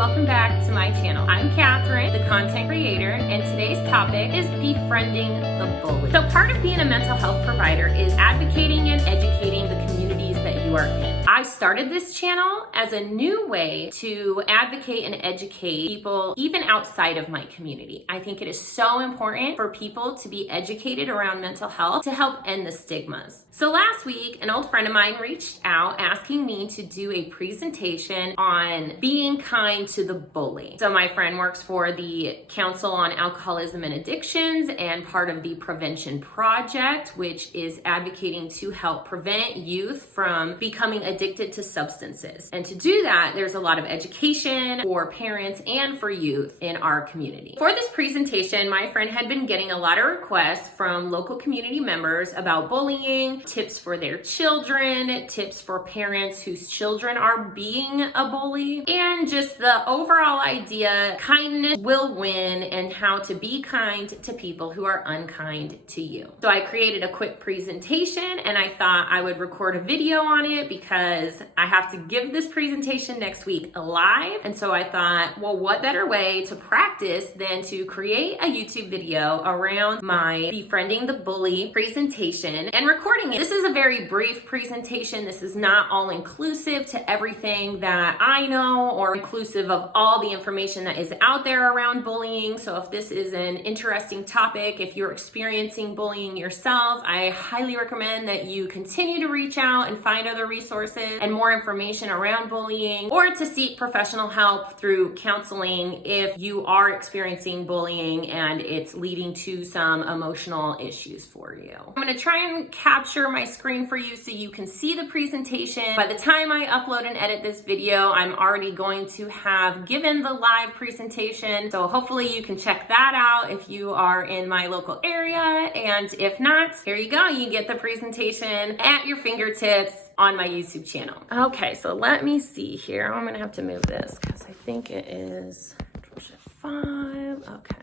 welcome back to my channel. I'm Catherine, the content creator, and today's topic is befriending the bully. So part of being a mental health provider is advocating and educating the communities that you are in. I started this channel as a new way to advocate and educate people even outside of my community. I think it is so important for people to be educated around mental health to help end the stigmas. So last week, an old friend of mine reached out asking me to do a presentation on being kind to the bully. So my friend works for the Council on Alcoholism and Addictions and part of the Prevention Project, which is advocating to help prevent youth from becoming addicted to substances. And to do that, there's a lot of education for parents and for youth in our community. For this presentation, my friend had been getting a lot of requests from local community members about bullying, tips for their children, tips for parents whose children are being a bully, and just the overall idea, kindness will win, and how to be kind to people who are unkind to you. So I created a quick presentation and I thought I would record a video on it because I have to give this presentation next week live. And so I thought, well, what better way to practice than to create a YouTube video around my befriending the bully presentation and recording it. This is a very brief presentation. This is not all inclusive to everything that I know or inclusive of all the information that is out there around bullying. So if this is an interesting topic, if you're experiencing bullying yourself, I highly recommend that you continue to reach out and find other resources and more information around bullying, or to seek professional help through counseling if you are experiencing bullying and it's leading to some emotional issues for you. I'm going to try and capture my screen for you so you can see the presentation. By the time I upload and edit this video, I'm already going to have given the live presentation. So hopefully you can check that out if you are in my local area. And if not, here you go. You get the presentation at your fingertips on my YouTube channel. Okay, so let me see here. I'm gonna have to move this because I think it is 5. Okay.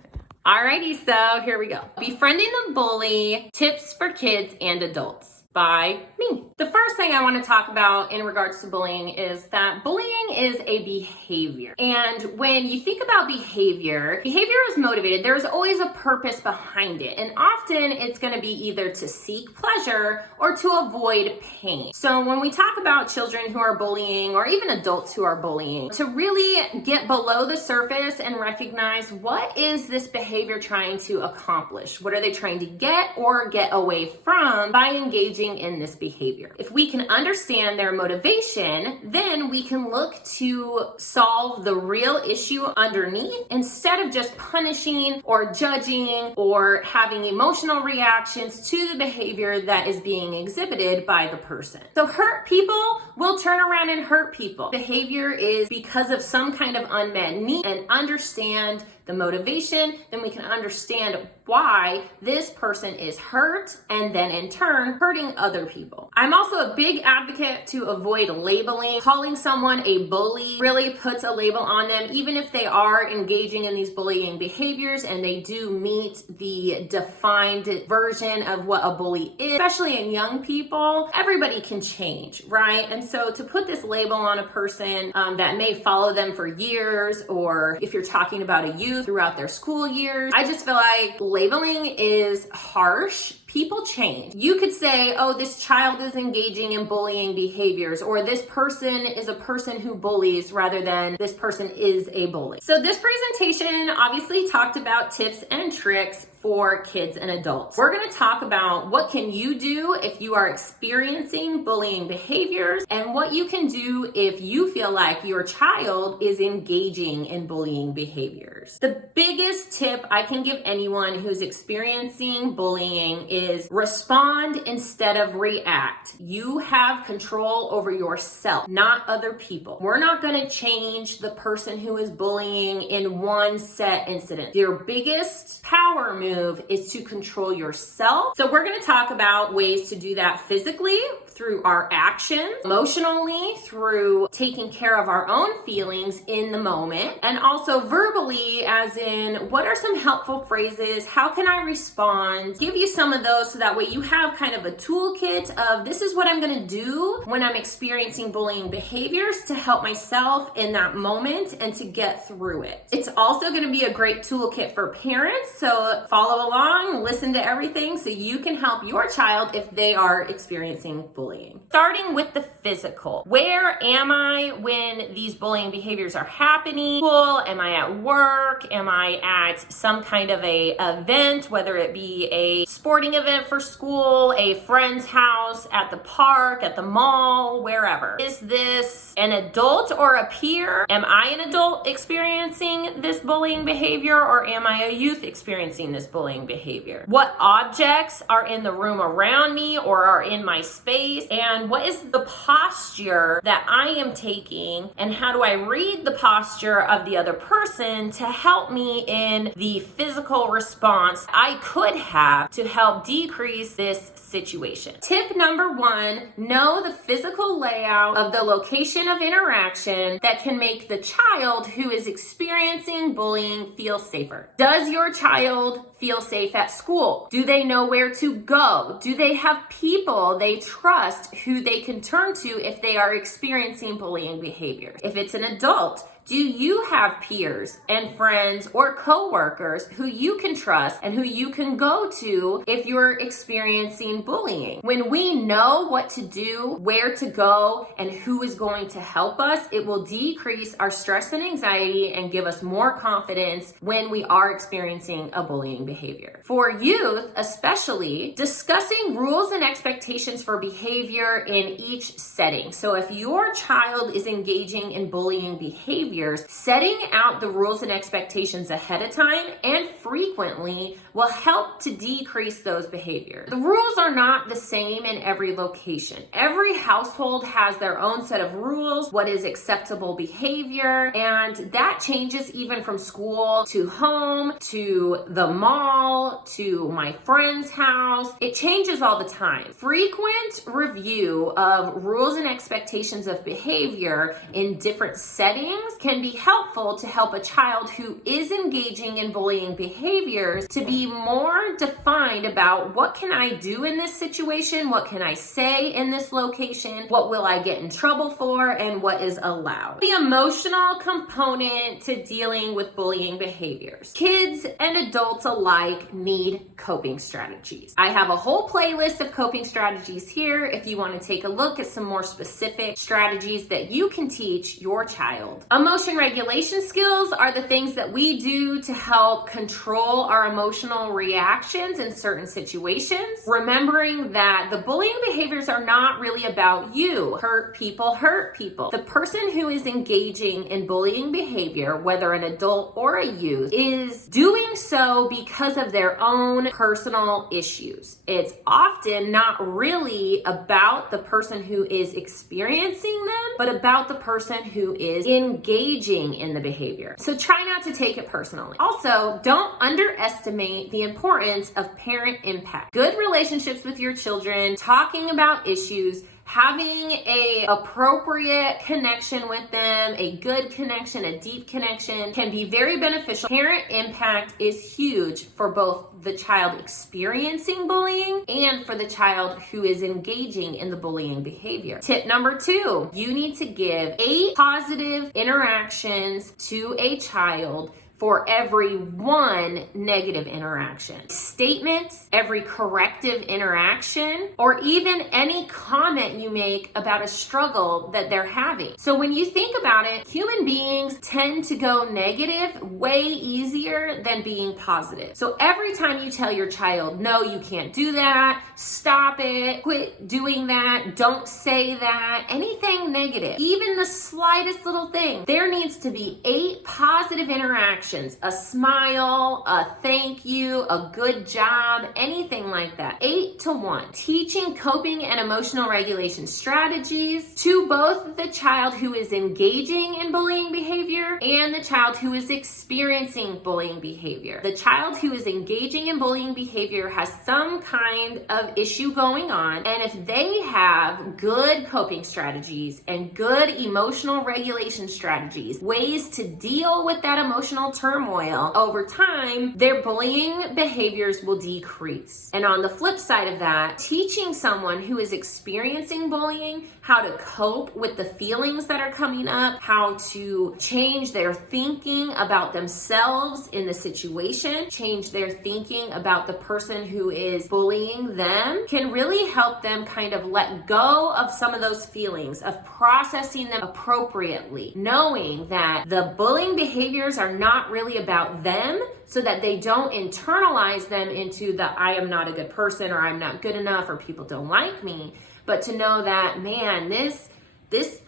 Alrighty, so here we go. Befriending the bully, tips for kids and adults by me. The first thing I want to talk about in regards to bullying is that bullying is a behavior. And when you think about behavior is motivated. There's always a purpose behind it. And often it's going to be either to seek pleasure or to avoid pain. So when we talk about children who are bullying, or even adults who are bullying, to really get below the surface and recognize, what is this behavior trying to accomplish? What are they trying to get or get away from by engaging in this behavior? If we can understand their motivation, then we can look to solve the real issue underneath instead of just punishing or judging or having emotional reactions to the behavior that is being exhibited by the person. So hurt people will turn around and hurt people. Behavior is because of some kind of unmet need, and understand the motivation, then we can understand why this person is hurt and then in turn hurting other people. I'm also a big advocate to avoid labeling. Calling someone a bully really puts a label on them, even if they are engaging in these bullying behaviors and they do meet the defined version of what a bully is. Especially in young people, everybody can change, right? And so to put this label on a person that may follow them for years, or if you're talking about a youth throughout their school years, I just feel like labeling is harsh. People change. You could say, oh, this child is engaging in bullying behaviors, or this person is a person who bullies, rather than this person is a bully. So this presentation obviously talked about tips and tricks for kids and adults. We're going to talk about what can you do if you are experiencing bullying behaviors, and what you can do if you feel like your child is engaging in bullying behaviors. The biggest tip I can give anyone who's experiencing bullying is respond instead of react. You have control over yourself, not other people. We're not going to change the person who is bullying in one set incident. Your biggest power move is to control yourself. So we're going to talk about ways to do that physically through our actions, emotionally through taking care of our own feelings in the moment, and also verbally, as in, what are some helpful phrases? How can I respond? Give you some of those so that way you have kind of a toolkit of this is what I'm going to do when I'm experiencing bullying behaviors to help myself in that moment and to get through it. It's also going to be a great toolkit for parents, so follow along, listen to everything so you can help your child if they are experiencing bullying. Starting with the physical. Where am I when these bullying behaviors are happening? School? Am I at work? Am I at some kind of a event, whether it be a sporting event for school, a friend's house, at the park, at the mall, wherever? Is this an adult or a peer? Am I an adult experiencing this bullying behavior, or am I a youth experiencing this bullying behavior? What objects are in the room around me or are in my space? And what is the posture that I am taking? And how do I read the posture of the other person to help me in the physical response I could have to help decrease this situation? Tip number 1, know the physical layout of the location of interaction that can make the child who is experiencing bullying feel safer. Does your child feel safe at school? Do they know where to go? Do they have people they trust who they can turn to if they are experiencing bullying behavior? If it's an adult, do you have peers and friends or coworkers who you can trust and who you can go to if you're experiencing bullying? When we know what to do, where to go, and who is going to help us, it will decrease our stress and anxiety and give us more confidence when we are experiencing a bullying behavior. For youth, especially, discussing rules and expectations for behavior in each setting. So if your child is engaging in bullying behavior, setting out the rules and expectations ahead of time and frequently will help to decrease those behaviors. The rules are not the same in every location. Every household has their own set of rules, what is acceptable behavior, and that changes even from school to home, to the mall, to my friend's house. It changes all the time. Frequent review of rules and expectations of behavior in different settings can be helpful to help a child who is engaging in bullying behaviors to be more defined about what can I do in this situation, what can I say in this location, what will I get in trouble for, and what is allowed. The emotional component to dealing with bullying behaviors. Kids and adults alike need coping strategies. I have a whole playlist of coping strategies here if you want to take a look at some more specific strategies that you can teach your child. Emotion regulation skills are the things that we do to help control our emotional reactions in certain situations. Remembering that the bullying behaviors are not really about you. Hurt people hurt people. The person who is engaging in bullying behavior, whether an adult or a youth, is doing so because of their own personal issues. It's often not really about the person who is experiencing them, but about the person who is engaging in the behavior. So try not to take it personally. Also, don't underestimate the importance of parent impact. Good relationships with your children, talking about issues, having a appropriate connection with them, a good connection, a deep connection can be very beneficial. Parent impact is huge for both the child experiencing bullying and for the child who is engaging in the bullying behavior. Tip number 2, you need to give 8 positive interactions to a child for every 1 negative interaction. Statement, every corrective interaction, or even any comment you make about a struggle that they're having. So when you think about it, human beings tend to go negative way easier than being positive. So every time you tell your child, no, you can't do that, stop it, quit doing that, don't say that, anything negative, even the slightest little thing, there needs to be 8 positive interactions. A smile, a thank you, a good job, anything like that. 8 to 1. Teaching coping and emotional regulation strategies to both the child who is engaging in bullying behavior behavior and the child who is experiencing bullying behavior. The child who is engaging in bullying behavior has some kind of issue going on, and if they have good coping strategies and good emotional regulation strategies, ways to deal with that emotional turmoil, over time, their bullying behaviors will decrease. And on the flip side of that, teaching someone who is experiencing bullying how to cope with the feelings that are coming up, how to change their thinking about themselves in the situation, change their thinking about the person who is bullying them, can really help them kind of let go of some of those feelings, of processing them appropriately, knowing that the bullying behaviors are not really about them, so that they don't internalize them into the I am not a good person, or I'm not good enough, or people don't like me, but to know that, man, this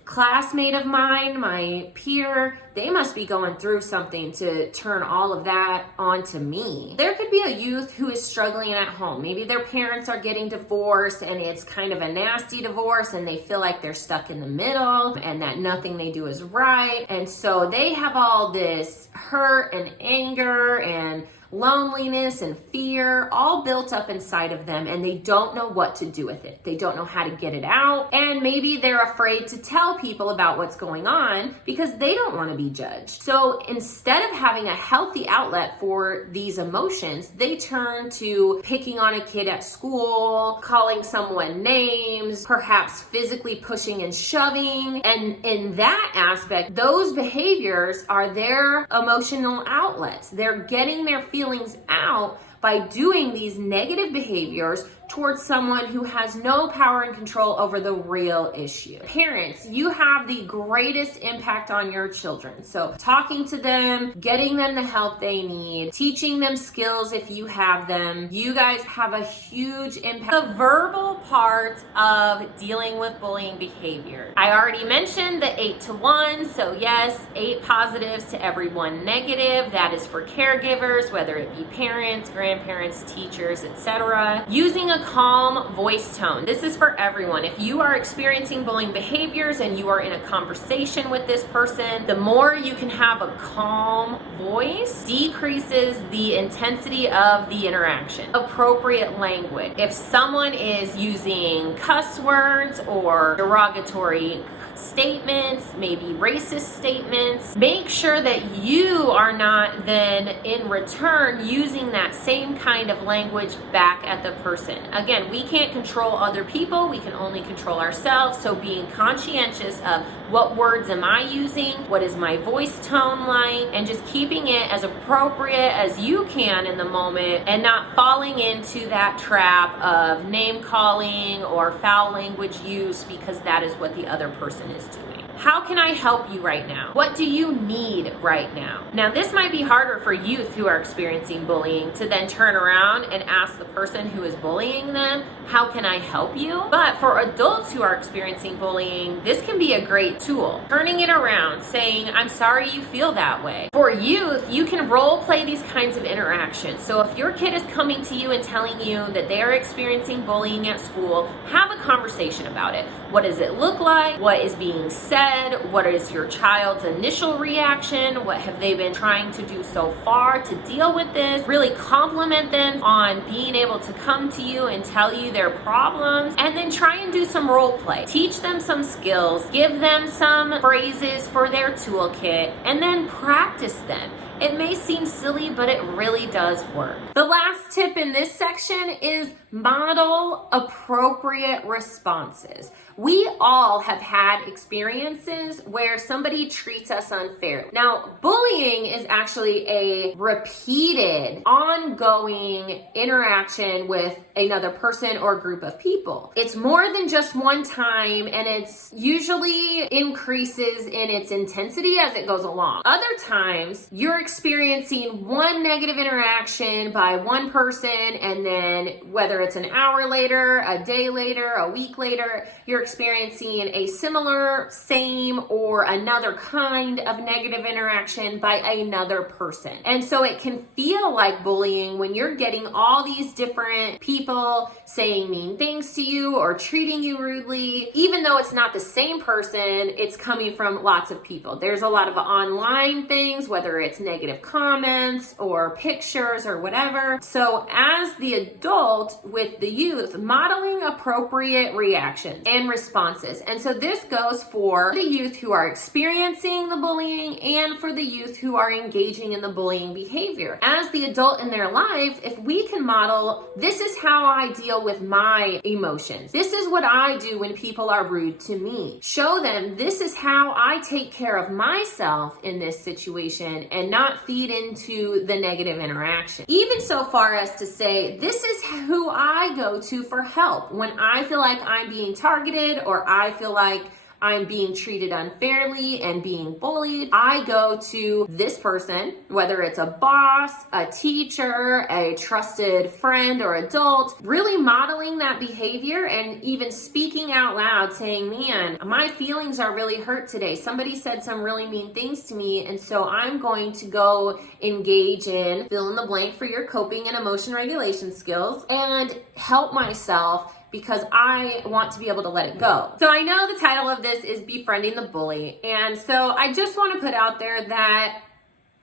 classmate of mine, my peer, they must be going through something to turn all of that onto me. There could be a youth who is struggling at home. Maybe their parents are getting divorced and it's kind of a nasty divorce and they feel like they're stuck in the middle and that nothing they do is right. And so they have all this hurt and anger and loneliness and fear all built up inside of them, and they don't know what to do with it. They don't know how to get it out, and maybe they're afraid to tell people about what's going on because they don't want to be judged. So instead of having a healthy outlet for these emotions, they turn to picking on a kid at school, calling someone names, perhaps physically pushing and shoving. And in that aspect, those behaviors are their emotional outlets. They're getting their feelings out by doing these negative behaviors towards someone who has no power and control over the real issue. Parents, you have the greatest impact on your children. So talking to them, getting them the help they need, teaching them skills if you have them, you guys have a huge impact. The verbal part of dealing with bullying behavior. I already mentioned the 8 to 1. So yes, 8 positives to every 1 negative. That is for caregivers, whether it be parents, grandparents, teachers, etc. Using a calm voice tone. This is for everyone. If you are experiencing bullying behaviors and you are in a conversation with this person, the more you can have a calm voice decreases the intensity of the interaction. Appropriate language. If someone is using cuss words or derogatory statements, maybe racist statements, make sure that you are not then in return using that same kind of language back at the person. Again, we can't control other people, we can only control ourselves, so being conscientious of what words am I using, what is my voice tone like, and just keeping it as appropriate as you can in the moment and not falling into that trap of name calling or foul language use because that is what the other person is doing. How can I help you right now? What do you need right now? Now, this might be harder for youth who are experiencing bullying to then turn around and ask the person who is bullying them, how can I help you? But for adults who are experiencing bullying, this can be a great tool. Turning it around, saying, I'm sorry you feel that way. For youth, you can role play these kinds of interactions. So if your kid is coming to you and telling you that they are experiencing bullying at school, have a conversation about it. What does it look like? What is being said? What is your child's initial reaction? What have they been trying to do so far to deal with this? Really compliment them on being able to come to you and tell you their problems, and then try and do some role play. Teach them some skills, give them some phrases for their toolkit, and then practice them. It may seem silly, but it really does work. The last tip in this section is model appropriate responses. We all have had experiences where somebody treats us unfairly. Now, bullying is actually a repeated, ongoing interaction with another person or group of people. It's more than just one time, and it's usually increases in its intensity as it goes along. Other times, you're experiencing one negative interaction by one person, and then whether it's an hour later, a day later, a week later, you're experiencing a similar, same, or another kind of negative interaction person by another person. And so it can feel like bullying when you're getting all these different people saying mean things to you or treating you rudely. Even though it's not the same person, it's coming from lots of people. There's a lot of online things, whether it's negative comments or pictures or whatever. So as the adult with the youth, modeling appropriate reactions and responses. And so this goes for the youth who are experiencing the bullying and for the youth who are engaging in the bullying behavior. As the adult in their life, if we can model, this is how I deal with my emotions. This is what I do when people are rude to me. Show them this is how I take care of myself in this situation and not feed into the negative interaction. Even so far as to say, this is who I go to for help when I feel like I'm being targeted or I feel like I'm being treated unfairly and being bullied. I go to this person, whether it's a boss, a teacher, a trusted friend or adult, really modeling that behavior and even speaking out loud saying, man, my feelings are really hurt today. Somebody said some really mean things to me. And so I'm going to go engage in fill in the blank for your coping and emotion regulation skills and help myself because I want to be able to let it go. So I know the title of this is Befriending the Bully. And so I just want to put out there that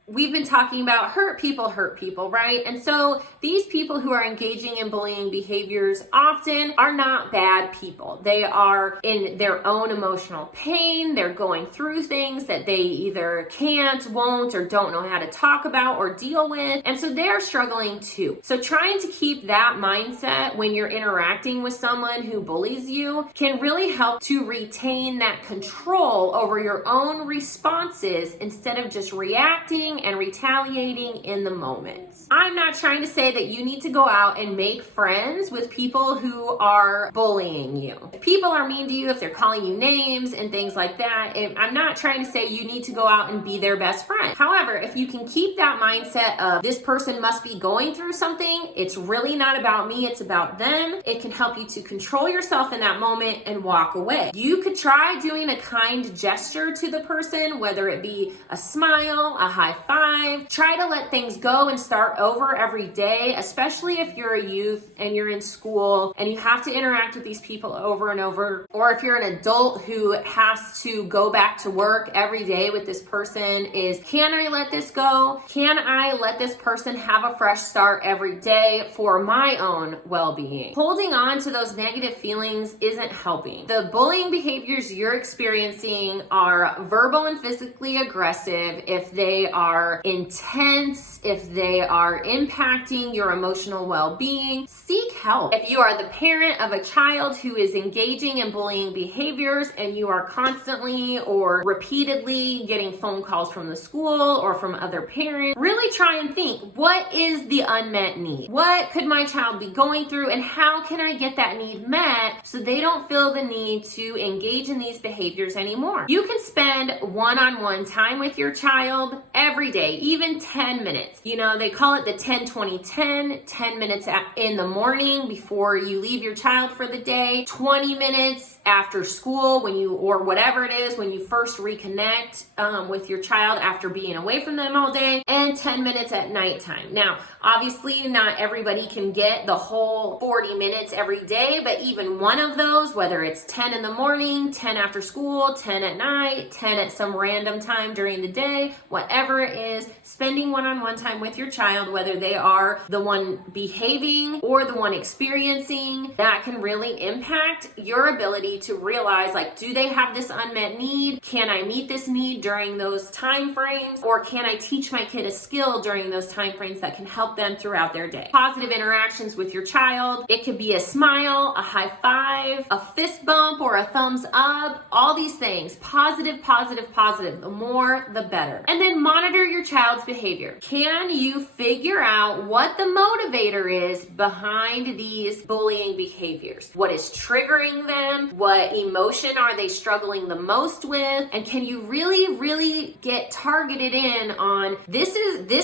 we've been talking about hurt people, right? And so these people who are engaging in bullying behaviors often are not bad people. They are in their own emotional pain. They're going through things that they either can't, won't, or don't know how to talk about or deal with. And so they're struggling too. So trying to keep that mindset when you're interacting with someone who bullies you can really help to retain that control over your own responses instead of just reacting and retaliating in the moment. I'm not trying to say that you need to go out and make friends with people who are bullying you. If people are mean to you, if they're calling you names and things like that, I'm not trying to say you need to go out and be their best friend. However, if you can keep that mindset of this person must be going through something, it's really not about me, it's about them, it can help you to control yourself in that moment and walk away. You could try doing a kind gesture to the person, whether it be a smile, a high five. Try to let things go and start over every day, especially if you're a youth and you're in school and you have to interact with these people over and over, or if you're an adult who has to go back to work every day with this person, is can I let this go? Can I let this person have a fresh start every day for my own well-being? Holding on to those negative feelings isn't helping. The bullying behaviors you're experiencing are verbal and physically aggressive if they are intense, if they are impacting your emotional well-being. Seek help. If you are the parent of a child who is engaging in bullying behaviors and you are constantly or repeatedly getting phone calls from the school or from other parents, really try and think, what is the unmet need? What could my child be going through and how can I get that need met so they don't feel the need to engage in these behaviors anymore? You can spend one-on-one time with your child every day, even 10 minutes. You know, they call it the 10-20-10, 10 minutes in the morning before you leave your child for the day, 20 minutes after school when you, or whatever it is, when you first reconnect with your child after being away from them all day, and 10 minutes at nighttime. Now, obviously not everybody can get the whole 40 minutes every day, but even one of those, whether it's 10 in the morning, 10 after school, 10 at night, 10 at some random time during the day, whatever it is, spending one-on-one time with your child, whether they are the one behaving or the one experiencing, that can really impact your ability to realize, like, do they have this unmet need? Can I meet this need during those time frames? Or can I teach my kid a skill during those time frames that can help them throughout their day? Positive interactions with your child. It could be a smile, a high five, a fist bump, or a thumbs up. All these things. Positive, positive, positive. The more, the better. And then monitor your child's behavior. Can you figure out what the motivator is behind these bullying behaviors? What is triggering them? What emotion are they struggling the most with? And can you really get targeted in on this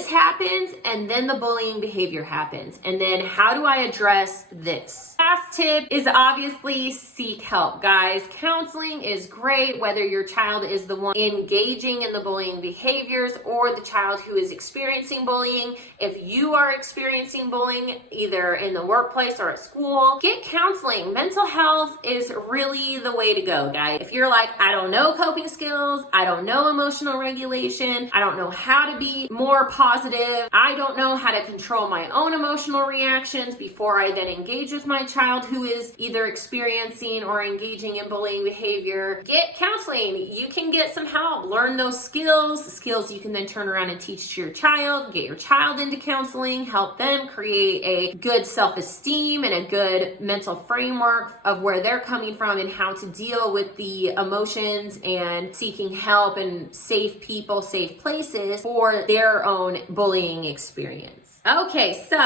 happens and then the bullying behavior happens, and then how do I address this? Last tip is obviously seek help, guys. Counseling is great, whether your child is the one engaging in the bullying behaviors or for the child who is experiencing bullying. If you are experiencing bullying either in the workplace or at school, get counseling. Mental health is really the way to go, guys. If you're like, I don't know coping skills, I don't know emotional regulation, I don't know how to be more positive, I don't know how to control my own emotional reactions before I then engage with my child who is either experiencing or engaging in bullying behavior, get counseling. You can get some help. Learn those skills you can then turn around and teach to your child. Get your child into counseling, help them create a good self-esteem and a good mental framework of where they're coming from and how to deal with the emotions and seeking help and safe people, safe places for their own bullying experience. Okay, so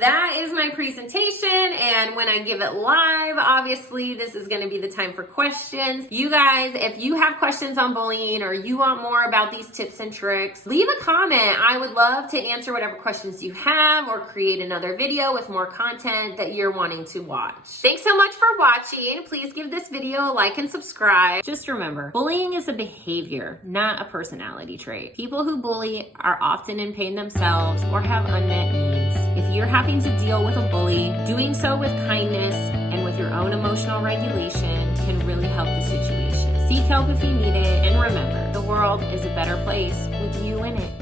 that is my presentation, and when I give it live, obviously this is going to be the time for questions. You guys, if you have questions on bullying or you want more about these tips and tricks, leave a comment. I would love to answer whatever questions you have or create another video with more content that you're wanting to watch. Thanks so much for watching. Please give this video a like and subscribe. Just remember, bullying is a behavior, not a personality trait. People who bully are often in pain themselves or have unmet needs. If you're having to deal with a bully, doing so with kindness and with your own emotional regulation can really help the situation. Seek help if you need it, and remember, the world is a better place with you in it.